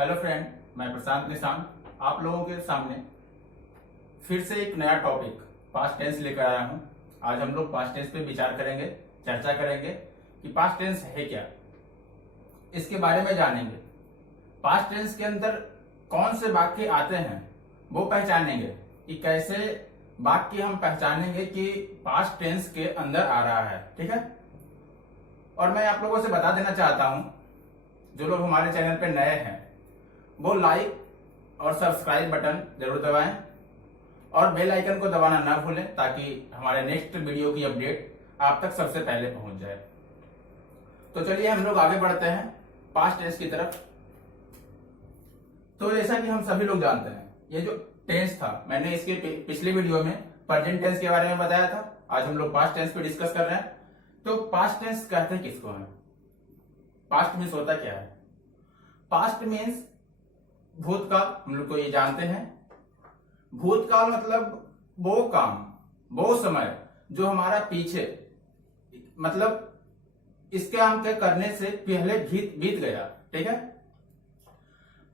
Hello friend, मैं प्रशांत निशान आप लोगों के सामने फिर से एक नया टॉपिक पास्ट टेंस लेकर आया हूं। आज हम लोग पास्ट टेंस पे विचार करेंगे, चर्चा करेंगे कि पास्ट टेंस है क्या, इसके बारे में जानेंगे। पास्ट टेंस के अंदर कौन से वाक्य आते हैं वो पहचानेंगे कि कैसे वाक्य हम पहचानेंगे कि पास्ट टेंस के अंदर आ रहा है। ठीक है, और मैं आप लोगों से बता देना चाहता हूं, जो लोग हमारे चैनल पे नए हैं वो लाइक और सब्सक्राइब बटन जरूर दबाएं और बेल आइकन को दबाना ना भूलें ताकि हमारे नेक्स्ट वीडियो की अपडेट आप तक सबसे पहले पहुंच जाए। तो चलिए हम लोग आगे बढ़ते हैं पास्ट टेंस की तरफ। तो जैसा कि हम सभी लोग जानते हैं, ये जो टेंस था, मैंने इसके पिछले वीडियो में प्रेजेंट टेंस के बारे में बताया था। आज हम लोग पास्ट टेंस पे डिस्कस कर रहे हैं। तो पास्ट टेंस कहते हैं किसको है? पास्ट मीन्स होता क्या है? पास्ट मीन्स भूतकाल, हम लोग को ये जानते हैं। भूतकाल मतलब वो काम, वो समय जो हमारा पीछे, मतलब इसके काम के करने से पहले बीत गया। ठीक है,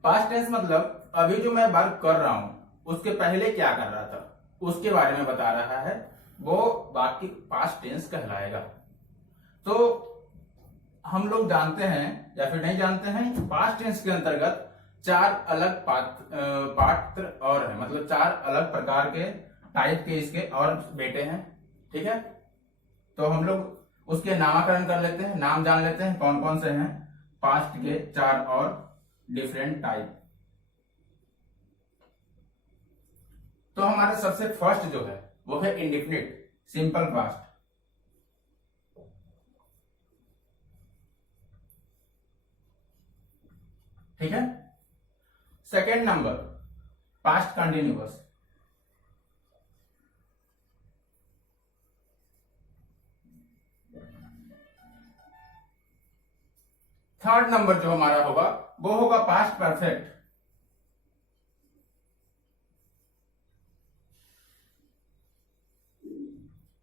पास्ट टेंस मतलब अभी जो मैं वर्क कर रहा हूं उसके पहले क्या कर रहा था उसके बारे में बता रहा है, वो वाक्य पास्ट टेंस कहलाएगा। तो हम लोग जानते हैं या फिर नहीं जानते हैं, पास्ट टेंस के अंतर्गत चार अलग पात्र और है, मतलब चार अलग प्रकार के टाइप के इसके और बेटे हैं। ठीक है, तो हम लोग उसके नामकरण कर लेते हैं, नाम जान लेते हैं कौन कौन से हैं पास्ट के चार और डिफरेंट टाइप। तो हमारा सबसे फर्स्ट जो है वो है इंडेफिनिट सिंपल पास्ट। ठीक है, second number past continuous. Third number जो हमारा होगा वो होगा पास्ट परफेक्ट।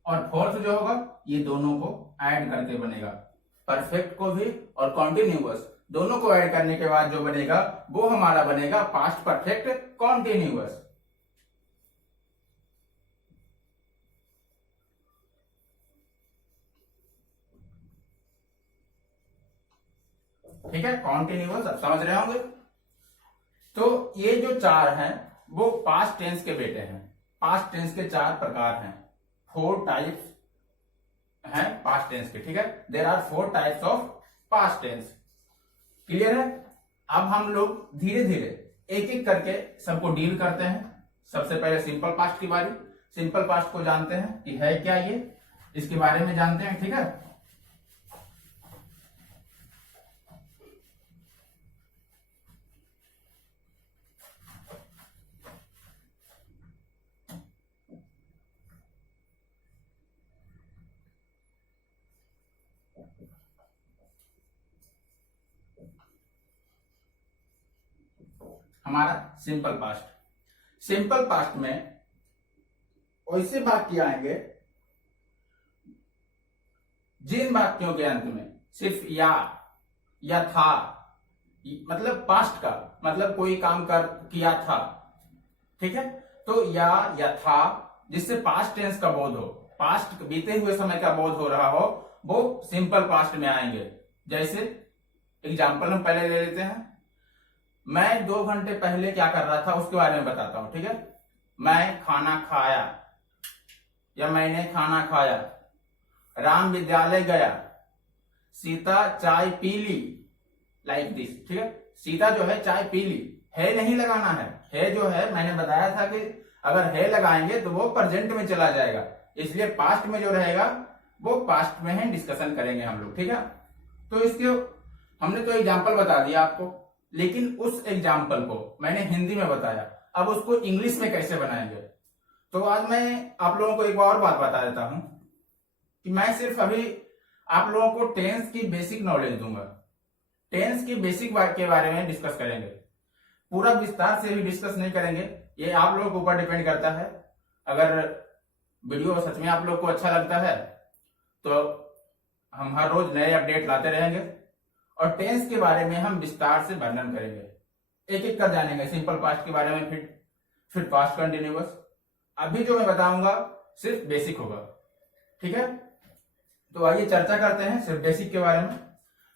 और फोर्थ जो होगा, ये दोनों को ऐड करके बनेगा, परफेक्ट को भी और कॉन्टिन्यूअस दोनों को ऐड करने के बाद जो बनेगा वो हमारा बनेगा पास्ट परफेक्ट कॉन्टिन्यूअस। ठीक है, कॉन्टिन्यूअस अब समझ रहे होंगे। तो ये जो चार हैं वो पास्ट टेंस के बेटे हैं। पास्ट टेंस के चार प्रकार हैं, 4 टाइप्स हैं पास्ट टेंस के। ठीक है, there are 4 types of past tense. Clear है? अब हम लोग धीरे धीरे एक एक करके सबको डील करते हैं। सबसे पहले सिंपल पास्ट की बारी। सिंपल पास्ट को जानते हैं कि है क्या, ये इसके बारे में जानते हैं। ठीक है, हमारा सिंपल पास्ट। सिंपल पास्ट में वैसे वाक्य आएंगे जिन वाक्यों के अंत में सिर्फ या था, मतलब पास्ट का मतलब कोई काम कर किया था। ठीक है, तो या था जिससे पास्ट टेंस का बोध हो, पास्ट बीते हुए समय का बोध हो रहा हो, वो सिंपल पास्ट में आएंगे। जैसे एग्जाम्पल हम पहले ले लेते हैं। मैं 2 घंटे पहले क्या कर रहा था उसके बारे में बताता हूं। ठीक है, मैं खाना खाया या मैंने खाना खाया, राम विद्यालय गया, सीता चाय पी ली, लाइक दिस। ठीक है, सीता जो है चाय पी ली, है नहीं लगाना है जो है मैंने बताया था कि अगर है लगाएंगे तो वो प्रेजेंट में चला जाएगा, इसलिए पास्ट में जो रहेगा वो पास्ट में ही डिस्कशन करेंगे हम लोग। ठीक है, तो इसके हमने तो एग्जाम्पल बता दिया आपको, लेकिन उस एग्जाम्पल को मैंने हिंदी में बताया, अब उसको इंग्लिश में कैसे बनाएंगे। तो आज मैं आप लोगों को एक और बात बता देता हूं कि मैं सिर्फ अभी आप लोगों को टेंस की बेसिक नॉलेज दूंगा। टेंस की बेसिक के बारे में डिस्कस करेंगे, पूरा विस्तार से भी डिस्कस नहीं करेंगे, ये आप लोगों के ऊपर डिपेंड करता है। अगर वीडियो सच में आप लोग को अच्छा लगता है तो हम हर रोज नए अपडेट लाते रहेंगे और टेंस के बारे में हम विस्तार से वर्णन करेंगे। एक एक कर जानेंगे सिंपल पास्ट के बारे में, फिर पास्ट कंटिन्यूअस। अभी जो मैं बताऊंगा सिर्फ बेसिक होगा, ठीक है। तो आइए चर्चा करते हैं सिर्फ बेसिक के बारे में।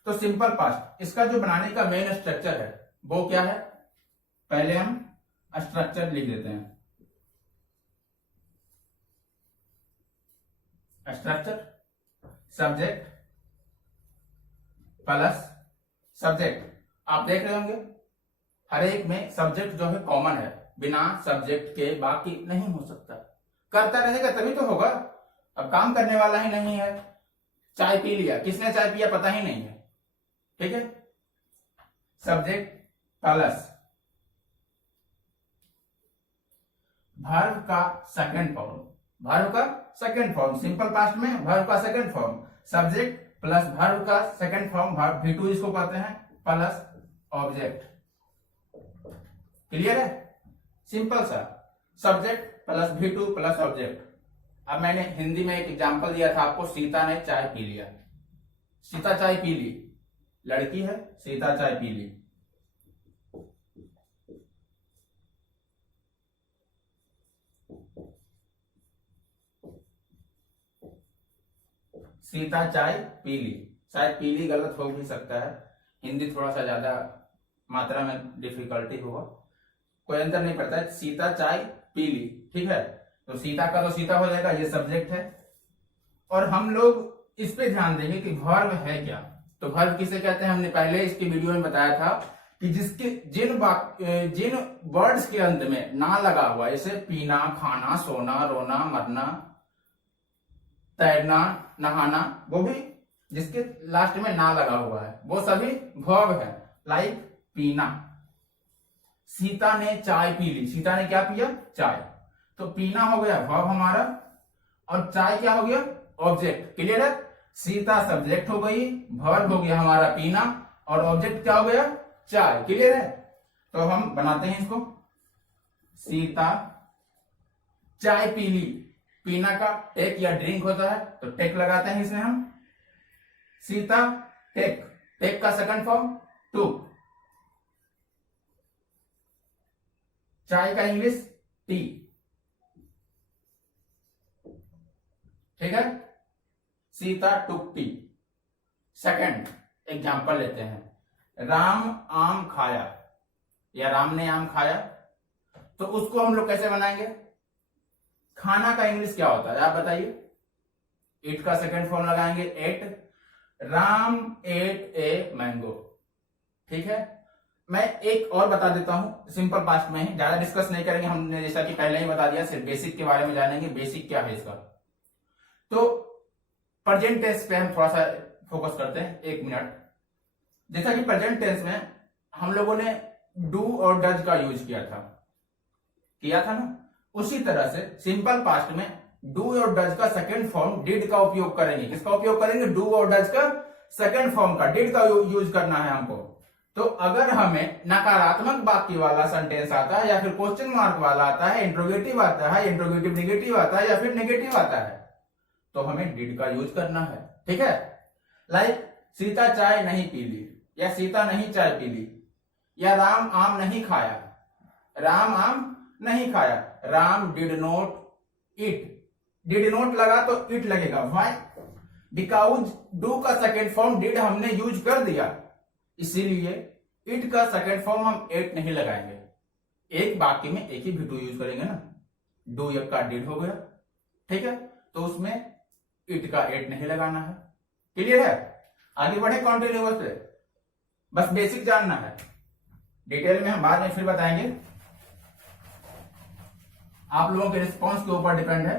तो सिंपल पास्ट, इसका जो बनाने का मेन स्ट्रक्चर है वो क्या है, पहले हम स्ट्रक्चर लिख देते हैं। Structure subject plus subject. आप देख रहे होंगे हर एक में सब्जेक्ट जो है कॉमन है, बिना सब्जेक्ट के बाकी नहीं हो सकता। करता रहेगा तभी तो होगा। अब काम करने वाला ही नहीं है, चाय पी लिया, किसने चाय पिया पता ही नहीं है, ठीक है। सब्जेक्ट प्लस वर्ब का सेकंड फॉर्म, वर्ब का सेकंड फॉर्म, सिंपल पास्ट में वर्ब का second form, subject plus verb का सेकंड फॉर्म, वर्ब V2 इसको कहते हैं, प्लस ऑब्जेक्ट। क्लियर है, सिंपल सा, subject plus V2 plus object. अब मैंने हिंदी में एक एग्जांपल दिया था आपको, सीता ने चाय पी लिया। सीता चाय पी ली, लड़की है, सीता चाय पी ली। सीता चाय पी ली, शायद पी ली गलत हो भी सकता है, हिंदी थोड़ा सा ज्यादा मात्रा में डिफिकल्टी होगा, कोई अंतर नहीं पड़ता है। सीता चाय पी ली, ठीक है। तो सीता का तो सीता हो जाएगा, ये सब्जेक्ट है। और हम लोग इस पे ध्यान देंगे कि वर्ब है क्या। तो वर्ब किसे कहते हैं, हमने पहले इसके वीडियो में बताया था कि जिसके जिन वर्ड्स के अंत में ना लगा हुआ, जैसे पीना, खाना, सोना, रोना, मरना, तैरना, नहाना, वो भी जिसके लास्ट में ना लगा हुआ है वो सभी वर्ब है। लाइक पीना, सीता ने चाय पी ली, सीता ने क्या पिया, चाय। तो पीना हो गया वर्ब हमारा, और चाय क्या हो गया, ऑब्जेक्ट। क्लियर है, सीता सब्जेक्ट हो गई, वर्ब हो गया हमारा पीना, और ऑब्जेक्ट क्या हो गया, चाय। क्लियर है, तो हम बनाते हैं इसको, सीता चाय पी ली। पीना का टेक या ड्रिंक होता है तो टेक लगाते हैं इसमें हम, सीता टेक, टेक का सेकंड फॉर्म टूक, चाय का इंग्लिश टी, ठीक है, सीता टुक टी। सेकंड एग्जांपल लेते हैं, राम आम खाया, या राम ने आम खाया, तो उसको हम लोग कैसे बनाएंगे। खाना का इंग्लिश क्या होता है आप बताइए, इट का सेकंड फॉर्म लगाएंगे ate, Ram ate a mango, ठीक है। मैं एक और बता देता हूं सिंपल पास्ट में ही, ज्यादा डिस्कस नहीं करेंगे, हमने जैसा कि पहले ही बता दिया, सिर्फ बेसिक के बारे में जानेंगे, बेसिक क्या है इसका। तो प्रेजेंट टेंस पे हम थोड़ा सा फोकस करते हैं, 1 मिनट। जैसा कि प्रेजेंट टेंस में हम लोगों ने डू और डज का यूज किया था ना, उसी तरह से सिंपल पास्ट में डू और डज का सेकंड फॉर्म डिड का उपयोग करेंगे। किसका उपयोग करेंगे, डू और डज का सेकंड फॉर्म का, डिड का यूज करना है हमको। तो अगर हमें नकारात्मक वाक्य वाला सेंटेंस आता है, या फिर क्वेश्चन मार्क वाला आता है, इंट्रोगेटिव आता है, इंट्रोगेटिव नेगेटिव आता है, या फिर नेगेटिव आता है, तो हमें डिड का यूज करना है, ठीक है। लाइक सीता चाय नहीं पी ली, या सीता नहीं चाय पी ली, या राम आम नहीं खाया, राम आम नहीं खाया, Ram did not eat, did not लगा तो इट लगेगा, व्हाई, बिकॉज डू का सेकंड फॉर्म डिड हमने यूज कर दिया, इसीलिए इट का सेकंड फॉर्म हम एट नहीं लगाएंगे। एक वाक्य में एक ही V2 यूज करेंगे ना, डू एक का डिड हो गया, ठीक है, तो उसमें इट का एट नहीं लगाना है। क्लियर है, आगे बढ़े कॉन्टिन्यूअस पे, बस बेसिक जानना है, डिटेल में हम बाद में फिर बताएंगे, आप लोगों के रिस्पांस के ऊपर डिपेंड है।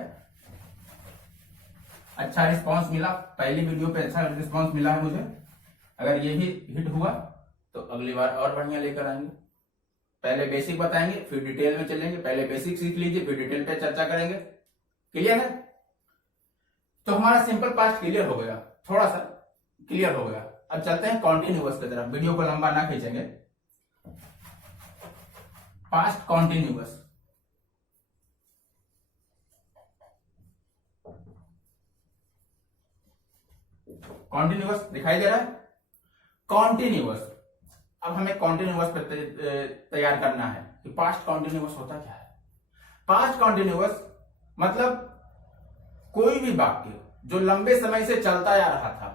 अच्छा रिस्पांस मिला, पहली वीडियो पे अच्छा रिस्पांस मिला है मुझे, अगर ये भी हिट हुआ तो अगली बार और बढ़िया लेकर आएंगे। पहले बेसिक बताएंगे फिर डिटेल में चलेंगे, पहले बेसिक सीख लीजिए फिर डिटेल पे चर्चा करेंगे। क्लियर है, तो हमारा सिंपल पास्ट क्लियर हो गया, थोड़ा सा क्लियर हो गया। अब चलते हैं कॉन्टिन्यूअस की तरफ, वीडियो को लंबा ना खींचेंगे। पास्ट कॉन्टिन्यूअस, कॉन्टिन्यूअस दिखाई दे रहा है, कॉन्टिन्यूअस अब हमें कॉन्टिन्यूअस तैयार करना है कि पास्ट कॉन्टिन्यूअस होता क्या है। पास्ट कॉन्टिन्यूअस मतलब कोई भी वाक्य जो लंबे समय से चलता आ रहा था,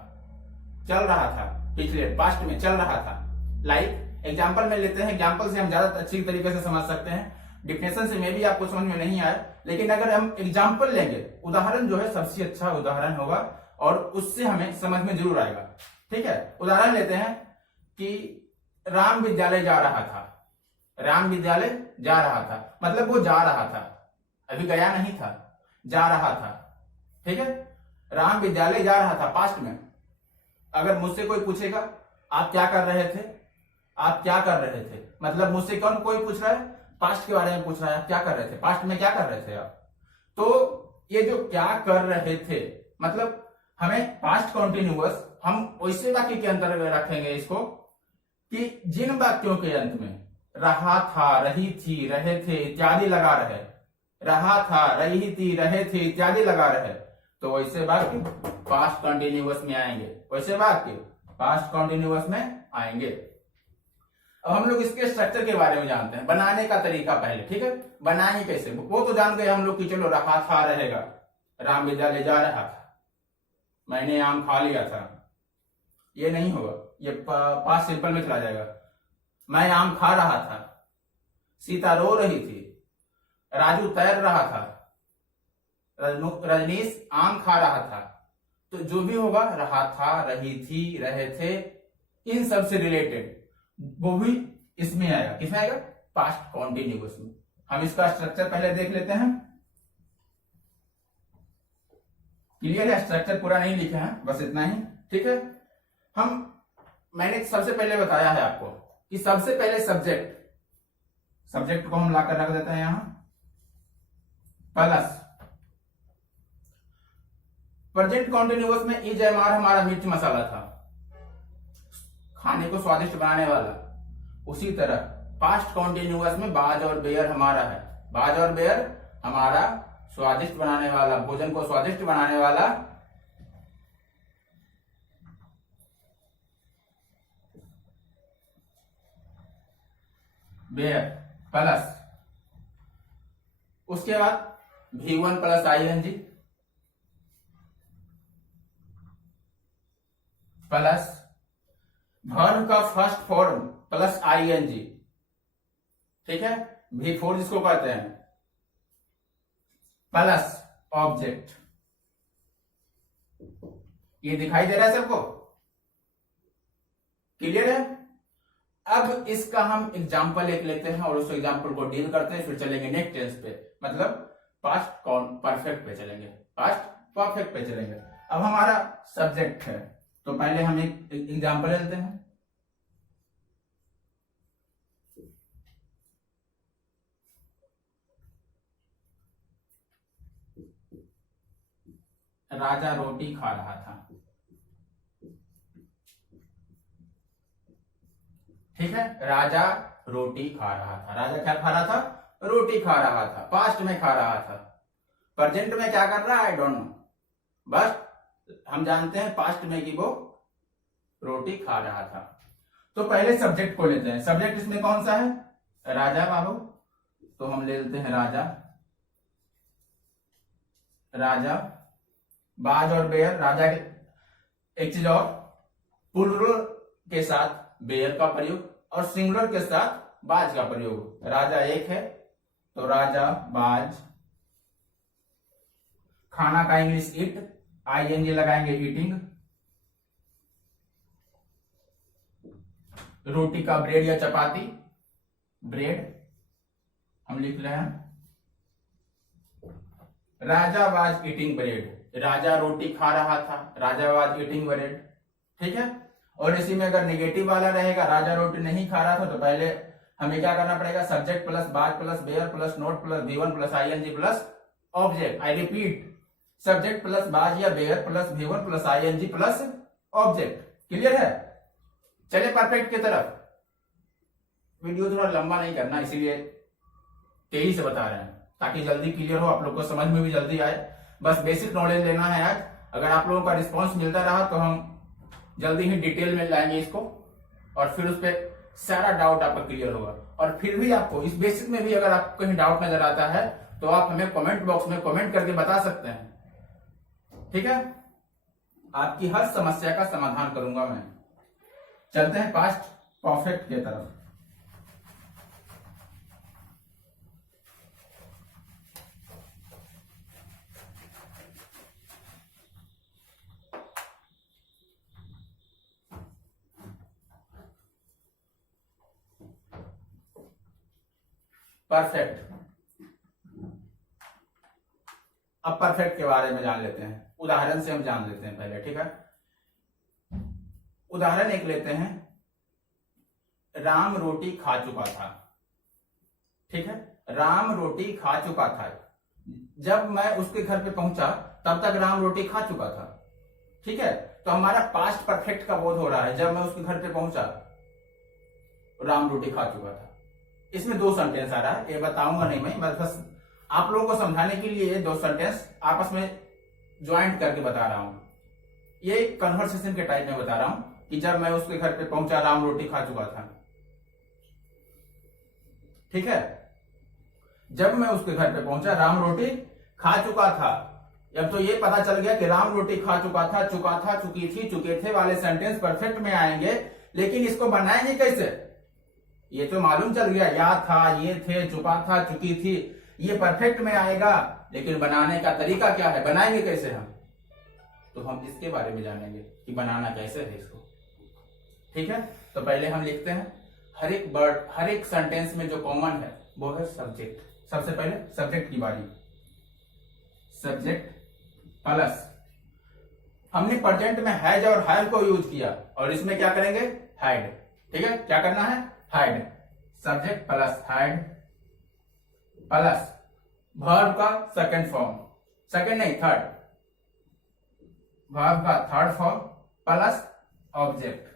चल रहा था, पिछले पास्ट में चल रहा था। लाइक एग्जाम्पल में लेते हैं, एग्जाम्पल से हम ज्यादा अच्छी तरीके से समझ सकते हैं। डिफिनेशन से में भी आपको समझ में नहीं आया, लेकिन अगर हम एग्जाम्पल लेंगे, उदाहरण जो है सबसे अच्छा उदाहरण होगा और उससे हमें समझ में जरूर आएगा। ठीक है, उदाहरण लेते हैं कि राम विद्यालय जा रहा था। राम विद्यालय जा रहा था मतलब वो जा रहा था, अभी गया नहीं था, जा रहा था। ठीक है, राम विद्यालय जा रहा था पास्ट में। अगर मुझसे कोई पूछेगा आप क्या कर रहे थे, आप क्या कर रहे थे, मतलब मुझसे कौन कोई पूछ रहा है, पास्ट के बारे में पूछ रहा है, आप क्या कर रहे थे, पास्ट में क्या कर रहे थे आप। तो ये जो क्या कर रहे थे मतलब हमें पास्ट कॉन्टिन्यूअस हम वैसे वाक्य के अंतर रखेंगे इसको कि जिन वाक्यों के अंत में रहा था, रही थी, रहे थे इत्यादि लगा रहे, रहा था, रही थी, रहे थे इत्यादि लगा रहे, तो वैसे वाक्य पास्ट कॉन्टिन्यूअस में आएंगे, वैसे वाक्य पास्ट कॉन्टिन्यूअस में आएंगे। अब हम लोग इसके स्ट्रक्चर के बारे में जानते हैं, बनाने का तरीका पहले। ठीक है, बनाएंगे कैसे वो तो जान गए हम लोग कि चलो रहा था रहेगा, राम विद्यालय जा रहा था, मैंने आम खा लिया था, ये नहीं होगा, ये पास्ट सिंपल में चला जाएगा। मैं आम खा रहा था, सीता रो रही थी, राजू तैर रहा था, रजनीश आम खा रहा था। तो जो भी होगा रहा था, रही थी, रहे थे, इन सब से रिलेटेड वो भी इसमें आएगा। किसमें आएगा, पास्ट कॉन्टिन्यूअस में। हम इसका स्ट्रक्चर पहले देख लेते हैं। क्लियर है, स्ट्रक्चर पूरा नहीं लिखा है, बस इतना ही। ठीक है, मैंने सबसे पहले बताया है आपको कि सबसे पहले सब्जेक्ट को हम लाकर रख देते हैं यहां प्लस प्रेजेंट कॉन्टिन्यूअस में ई जयमार हमारा मिर्च मसाला था, खाने को स्वादिष्ट बनाने वाला। उसी तरह पास्ट कॉन्टिन्यूअस में बाज और बेयर हमारा है, बाज और बेयर हमारा स्वादिष्ट बनाने वाला, भोजन को स्वादिष्ट बनाने वाला। बेयर प्लस उसके बाद V1 plus ING plus verb का फर्स्ट फॉर्म प्लस ING। ठीक है, V4 जिसको कहते हैं, प्लस ऑब्जेक्ट। ये दिखाई दे रहा है सबको, क्लियर है। अब इसका हम एग्जाम्पल एक लेते हैं और उस एग्जाम्पल को डील करते हैं, फिर चलेंगे नेक्स्ट टेंस पे, मतलब पास्ट परफेक्ट पे चलेंगे, पास्ट परफेक्ट पे चलेंगे। अब हमारा सब्जेक्ट है, तो पहले हम एक एग्जाम्पल लेते हैं। राजा रोटी खा रहा था। ठीक है, राजा रोटी खा रहा था। राजा क्या खा रहा था, रोटी खा रहा था, पास्ट में खा रहा था। प्रेजेंट में क्या कर रहा है, आई डोंट नो, बस हम जानते हैं पास्ट में कि वो रोटी खा रहा था। तो पहले सब्जेक्ट को लेते हैं। सब्जेक्ट इसमें कौन सा है, राजा बाबू, तो हम ले लेते हैं राजा। राजा, बाज और बेयर, राजा एक चीज और, प्लूरल के साथ बेयर का प्रयोग और सिंगुलर के साथ बाज का प्रयोग। राजा एक है तो राजा, बाज। खाना का इंग्लिश ईट, ING लगाएंगे, ईटिंग। रोटी का ब्रेड या चपाती, ब्रेड हम लिख रहे हैं। राजा वाज ईटिंग ब्रेड, राजा रोटी खा रहा था, राजा वाज ईटिंग ब्रेड। ठीक है, और इसी में अगर नेगेटिव वाला रहेगा, राजा रोटी नहीं खा रहा था, तो पहले हमें क्या करना पड़ेगा, subject plus was plus were plus not plus V1 plus ING plus object. I repeat, subject plus was या were plus V1 plus ING plus object. Clear है, चलिए परफेक्ट की तरफ। वीडियो थोड़ा लंबा नहीं करना, इसीलिए तेजी से बता रहे हैं ताकि जल्दी क्लियर हो, आप लोग को समझ में भी जल्दी आए। बस बेसिक नॉलेज लेना है आज। अगर आप लोगों का रिस्पॉन्स मिलता रहा तो हम जल्दी ही डिटेल में लाएंगे इसको और फिर उस पर सारा डाउट आपका क्लियर होगा। और फिर भी आपको इस बेसिक में भी अगर आपको कहीं डाउट नजर आता है तो आप हमें कमेंट बॉक्स में कमेंट करके बता सकते हैं, ठीक है। आपकी हर समस्या का समाधान करूंगा मैं। चलते हैं पास्ट परफेक्ट की तरफ। परफेक्ट। अब परफेक्ट के बारे में जान लेते हैं, उदाहरण से हम जान लेते हैं पहले, ठीक है। उदाहरण एक लेते हैं, राम रोटी खा चुका था, ठीक है। राम रोटी खा चुका था। जब मैं उसके घर पे पहुंचा तब तक राम रोटी खा चुका था, ठीक है। तो हमारा पास्ट परफेक्ट का बोध हो रहा है, जब मैं उसके घर पे पहुंचा राम रोटी खा चुका था। इसमें दो सेंटेंस आ रहा है, ये बताऊंगा नहीं मैं बस आप लोगों को समझाने के लिए ये दो सेंटेंस आपस में ज्वाइंट करके बता रहा हूं। ये एक कन्वर्सेशन के टाइप में बता रहा हूं कि जब मैं उसके घर पे पहुंचा राम रोटी खा चुका था, ठीक है। जब मैं उसके घर पे पहुंचा राम रोटी खा चुका था। अब तो ये पता चल गया कि राम रोटी खा चुका था, चुकी थी, चुके थे वाले सेंटेंस परफेक्ट में आएंगे, लेकिन इसको बनाएंगे कैसे? ये तो मालूम चल गया, या था, ये थे, चुका था, चुकी थी, ये परफेक्ट में आएगा, लेकिन बनाने का तरीका क्या है, बनाएंगे कैसे हम? तो हम इसके बारे में जानेंगे कि बनाना कैसे है इसको, ठीक है। तो पहले हम लिखते हैं, हर एक वर्ड, हर एक सेंटेंस में जो कॉमन है वो है सब्जेक्ट। सबसे पहले सब्जेक्ट की बारी, सब्जेक्ट प्लस हमने प्रेजेंट में हैज और हैव को यूज किया, और इसमें क्या करेंगे, हैड, ठीक है। क्या करना है, had, subject plus had plus verb का सेकंड फॉर्म, सेकंड नहीं थर्ड, वर्ब का third form plus object.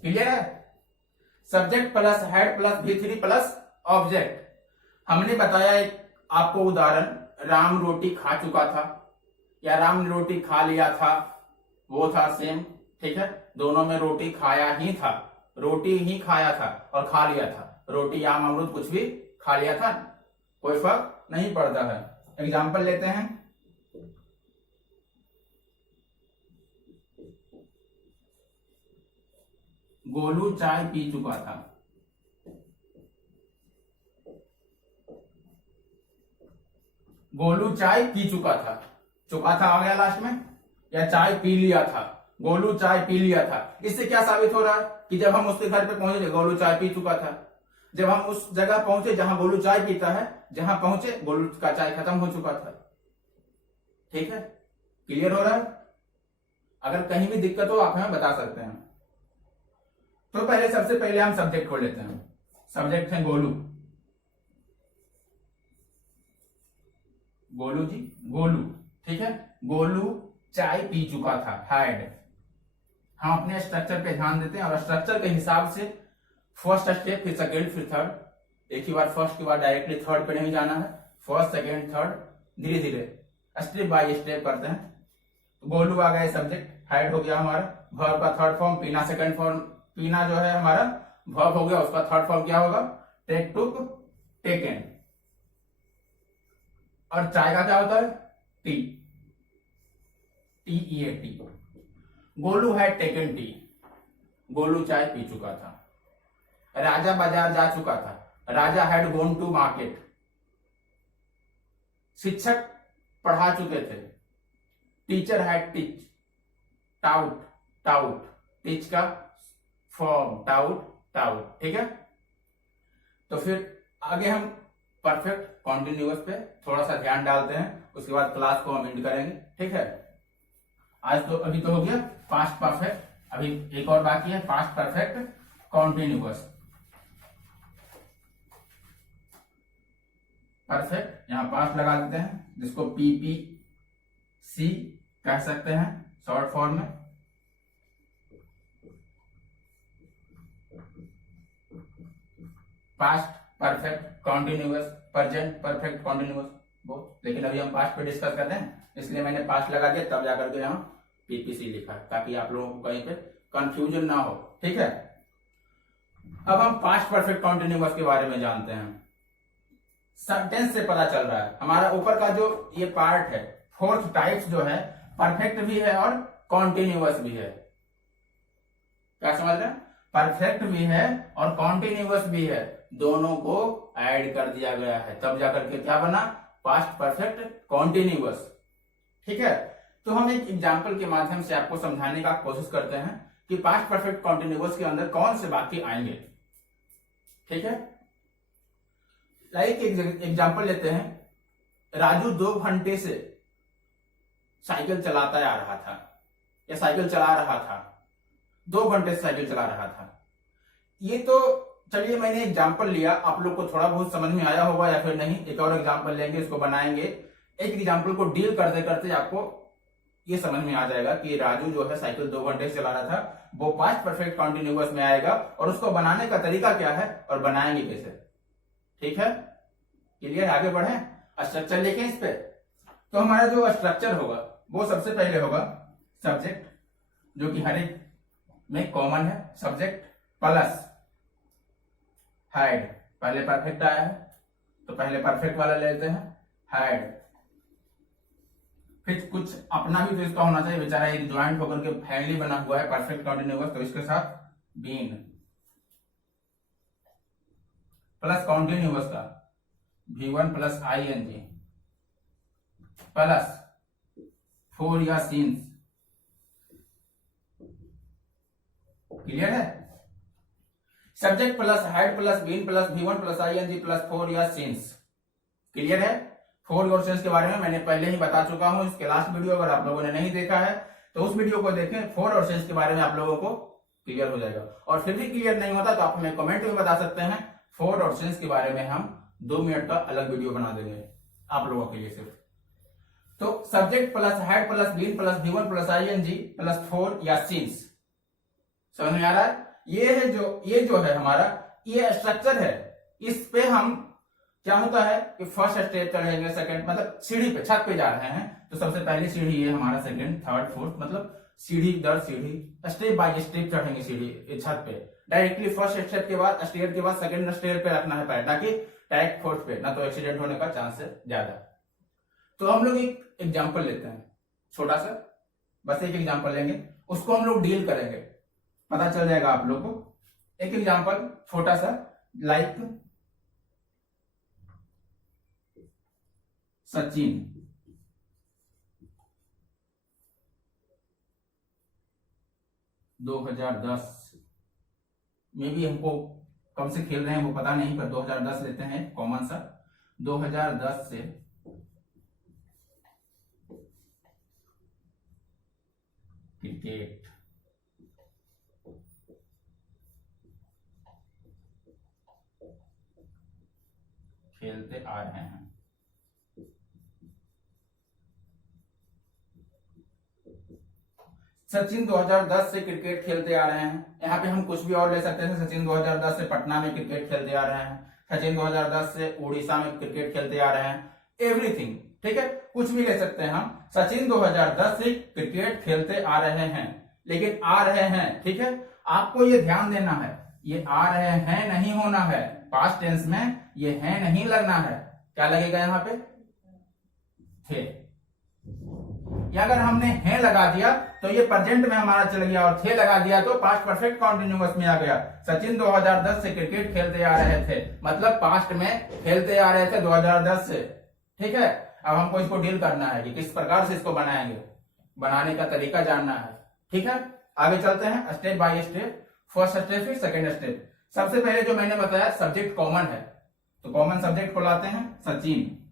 Clear है? Subject plus head plus V3 plus object. हमने बताया एक आपको उदाहरण, राम रोटी खा चुका था या राम रोटी खा लिया था, वो था सेम, ठीक है। दोनों में रोटी खाया ही था, रोटी ही खाया था और खा लिया था। रोटी आम अमरूद कुछ भी खा लिया था, कोई फर्क नहीं पड़ता है। एग्जाम्पल लेते हैं, गोलू चाय पी चुका था। गोलू चाय पी चुका था, चुका था आ गया लास्ट में, या चाय पी लिया था, गोलू चाय पी लिया था। इससे क्या साबित हो रहा है कि जब हम उसके घर पे पहुंचे गोलू चाय पी चुका था। जब हम उस जगह पहुंचे जहां गोलू चाय पीता है, जहां पहुंचे गोलू का चाय खत्म हो चुका था, ठीक है। क्लियर हो रहा है? अगर कहीं भी दिक्कत हो आप हमें बता सकते हैं। तो पहले सबसे पहले हम सब्जेक्ट को लेते हैं, सब्जेक्ट है गोलू, गोलू जी, गोलू, ठीक है। गोलू चाय पी चुका था, हैड। हम अपने स्ट्रक्चर पे ध्यान देते हैं और स्ट्रक्चर के हिसाब से फर्स्ट स्टेप, फिर सेकेंड, फिर थर्ड। एक ही बार फर्स्ट के बाद डायरेक्टली थर्ड पे नहीं जाना है, फर्स्ट सेकेंड थर्ड, धीरे धीरे स्टेप बाय स्टेप करते हैं। तो गोलू आ गया सब्जेक्ट, हैड हो गया हमारा, वर्ब का थर्ड फॉर्म, पीना सेकेंड फॉर्म, पीना जो है हमारा वर्ब हो गया, उसका थर्ड फॉर्म क्या होगा, टेक, टुक, टेकन। और चाय का क्या होता है, T, TEA। Golu had taken T, Golu चाय पी चुका था। राजा बाजार जा चुका था, राजा हैड गोन टू मार्केट। शिक्षक पढ़ा चुके थे, teacher had teach, taut, taut, teach का फॉर्म, टाउट, टाउट, ठीक है। तो फिर आगे हम परफेक्ट कॉन्टिन्यूअस पे थोड़ा सा ध्यान डालते हैं, उसके बाद क्लास को हम एंड करेंगे, ठीक है। आज तो अभी तो हो गया पास्ट परफेक्ट, अभी एक और बाकी है पास्ट परफेक्ट कॉन्टिन्यूअस। परफेक्ट यहां पास्ट लगा देते हैं, जिसको PPC कह सकते हैं शॉर्ट फॉर्म में। Past perfect continuous, present perfect continuous, बहुत। लेकिन अभी हम पास्ट पे डिस्कस करते हैं, इसलिए मैंने पास्ट लगा दिया, तब जाकर के यहाँ PPC लिखा, ताकि आप लोगों को कहीं पे कंफ्यूजन ना हो, ठीक है। अब हम पास्ट परफेक्ट कॉन्टिन्यूअस के बारे में जानते हैं। सेंटेंस से पता चल रहा है हमारा ऊपर का जो ये पार्ट है, फोर्थ टाइप्स जो है, परफेक्ट भी है और कॉन्टिन्यूअस भी है। क्या समझ रहे हैं? परफेक्ट भी है और कॉन्टिन्यूअस भी है, दोनों को ऐड कर दिया गया है, तब जाकर के क्या बना? Past perfect continuous. ठीक है, तो हम एक एग्जाम्पल के माध्यम से आपको समझाने का कोशिश करते हैं कि पास्ट परफेक्ट कॉन्टिन्यूअस के अंदर कौन से वाक्य आएंगे। ठीक है, लाइक एग्जाम्पल लेते हैं, राजू 2 घंटे से साइकिल चलाता आ रहा था, या साइकिल चला रहा था, 2 घंटे से साइकिल चला रहा था। ये तो चलिए मैंने एग्जाम्पल लिया, आप लोग को थोड़ा बहुत समझ में आया होगा या फिर नहीं। एक और एग्जाम्पल लेंगे, इसको बनाएंगे। एक एग्जाम्पल को डील करते करते आपको ये समझ में आ जाएगा कि राजू जो है साइकिल 2 घंटे से चला रहा था, वो पास्ट परफेक्ट कॉन्टिन्यूअस में आएगा, और उसको बनाने का तरीका क्या है और बनाएंगे कैसे। ठीक है, क्लियर? आगे बढ़े, स्ट्रक्चर लिखें इस पे। तो हमारा जो स्ट्रक्चर होगा वो सबसे पहले होगा सब्जेक्ट, जो कि हर एक में कॉमन है, सब्जेक्ट प्लस हेड। पहले परफेक्ट आया है तो पहले परफेक्ट वाला लेते हैं, हेड। फिर कुछ अपना भी तो इसका होना चाहिए, बेचारा एक ज्वाइंट होकर के फैमिली बना हुआ है परफेक्ट कॉन्टिन्यूअस, तो इसके साथ बीन प्लस कॉन्टिन्यूअस का V1 प्लस ING प्लस 4 या सीन्स। क्लियर है? Subject plus head plus been plus V1 plus ING plus 4 या सीन्स। क्लियर है? 4 और सीन्स के बारे में मैंने पहले ही बता चुका हूं, इसके लास्ट वीडियो अगर आप लोगों ने नहीं देखा है तो उस वीडियो को देखें। 4 और सीन्स के बारे में आप लोगों को क्लियर हो जाएगा। और फिर भी क्लियर नहीं होता तो आप हमें कमेंट में बता सकते हैं। 4 और सीन्स के बारे में हम 2 मिनट का अलग वीडियो बना देंगे आप लोगों के लिए सिर्फ। तो subject plus head plus been plus V1 plus ING plus 4 या सीन्स। समझ में आ रहा है? ये जो है हमारा ये स्ट्रक्चर है। इस पे हम क्या होता है कि फर्स्ट स्टेप चढ़ेंगे, सेकंड मतलब सीढ़ी पे, छत पे जा रहे हैं तो सबसे पहली सीढ़ी है हमारा, सेकंड थर्ड फोर्थ मतलब सीढ़ी दर सीढ़ी, स्टेप बाय स्टेप चढ़ेंगे सीढ़ी छत पे। डायरेक्टली फर्स्ट स्टेप के बाद स्टेयर के बाद सेकंड स्टेयर पे रखना है पैर, ताकि डायरेक्ट फोर्थ पे, ना तो एक्सीडेंट होने का चांस है ज्यादा। तो हम लोग एक एग्जाम्पल लेते हैं छोटा सा, बस एक एग्जाम्पल लेंगे, उसको हम लोग डील करेंगे, पता चल जाएगा आप लोग को। एक एग्जाम्पल छोटा सा, लाइक सचिन 2010 में भी, हमको कब से खेल रहे हैं वो पता नहीं, पर 2010 लेते हैं कॉमन सा। 2010 से क्रिकेट खेलते आ रहे हैं। सचिन 2010 से क्रिकेट खेलते आ रहे हैं। यहाँ पे हम कुछ भी और ले सकते थे। सचिन 2010 से पटना में क्रिकेट खेलते आ रहे हैं, सचिन 2010 से उड़ीसा में क्रिकेट खेलते आ रहे हैं, एवरीथिंग। ठीक है, कुछ भी ले सकते हैं हम। सचिन 2010 से क्रिकेट खेलते आ रहे हैं, लेकिन आ रहे हैं। ठीक है, आपको ये ध्यान देना है, ये आ रहे हैं नहीं होना है, पास्ट टेंस में ये है नहीं लगना है। क्या लगेगा यहाँ पे? थे। या अगर हमने है लगा दिया तो ये प्रेजेंट में हमारा चल गया, और थे लगा दिया तो पास्ट परफेक्ट कॉन्टिन्यूअस में आ गया। सचिन 2010 से क्रिकेट खेलते आ रहे थे, मतलब पास्ट में खेलते आ रहे थे 2010 से। ठीक है, अब हमको इसको डील करना है कि किस प्रकार से इसको बनाएंगे, बनाने का तरीका जानना है। ठीक है, आगे चलते हैं step by step. First step फिर सेकेंड स्टेप। सबसे पहले जो मैंने बताया सब्जेक्ट कॉमन है, तो कॉमन सब्जेक्ट को लाते हैं सचिन।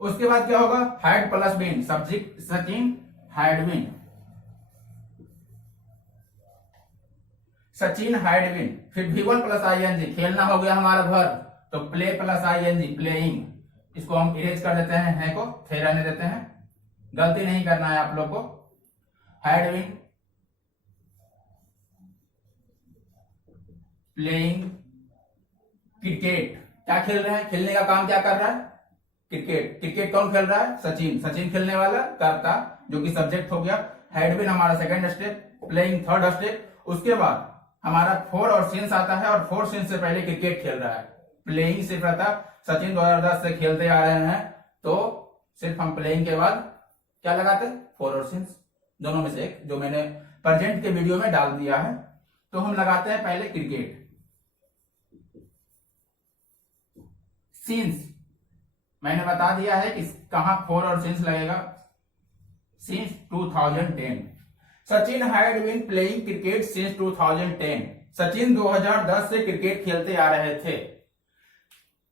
उसके बाद क्या होगा? Had plus been, subject Sachin, had been, Sachin had been. फिर V1 प्लस ING, खेलना हो गया हमारा घर, तो प्ले प्लस ING, प्लेइंग। इसको हम इरेज कर देते हैं, है को थे रहने देते हैं, गलती नहीं करना है आप लोग को। Had been playing cricket. क्या खेल रहे हैं? खेलने का काम क्या कर रहा है? क्रिकेट। क्रिकेट कौन खेल रहा है? सचिन। सचिन खेलने वाला, करता, जो कि सब्जेक्ट हो गया। हैड बीन हमारा second step, playing third step, उसके बाद हमारा फोर और सिंस आता है, और फोर सिंस से पहले क्रिकेट खेल रहा है, प्लेइंग सिर्फ रहता। सचिन 2010 से खेलते आ रहे हैं, तो सिर्फ हम प्लेइंग के बाद क्या लगाते, फोर और सिंस, दोनों में से एक, जो मैंने प्रेजेंट के वीडियो में डाल दिया है। तो हम लगाते हैं पहले क्रिकेट। सिंस मैंने बता दिया है कि कहां फोर और सिंस लगेगा, since 2010। Sachin had been playing cricket since 2010। Sachin 2010 से क्रिकेट खेलते आ रहे थे।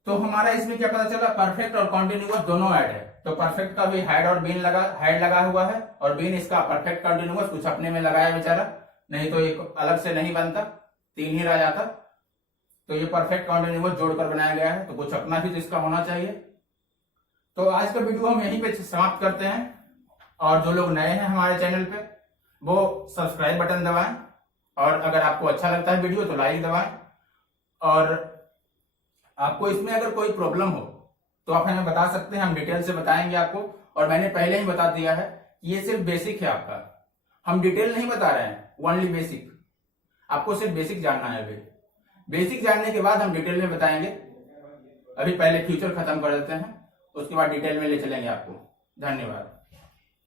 तो हमारा इसमें क्या पता चला, परफेक्ट और कॉन्टिन्यूअस दोनों ऐड है। तो परफेक्ट का भी हैड और बीन लगा, हैड लगा हुआ है, और बीन इसका परफेक्ट कॉन्टिन्यूअस कुछ अपने में लगाया बेचारा, नहीं तो एक अलग से नहीं बनता, तीन ही रह जाता। तो ये परफेक्ट कॉन्टिन्यूअस जोड़कर बनाया गया है, तो कुछ अपना भी तो इसका होना चाहिए। तो आज का वीडियो हम यहीं पे समाप्त करते हैं, और जो लोग नए हैं हमारे चैनल पे वो सब्सक्राइब बटन दबाएं, और अगर आपको अच्छा लगता है वीडियो तो लाइक दबाएं, और आपको इसमें अगर कोई प्रॉब्लम हो तो आप हमें बता सकते हैं, हम डिटेल से बताएंगे आपको। और मैंने पहले ही बता दिया है कि ये सिर्फ बेसिक है आपका, हम डिटेल नहीं बता रहे हैं, ओनली बेसिक। आपको सिर्फ बेसिक जानना है। अभी बेसिक जानने के बाद हम डिटेल में बताएंगे। अभी पहले फ्यूचर खत्म कर देते हैं, उसके बाद डिटेल में ले चलेंगे आपको। धन्यवाद।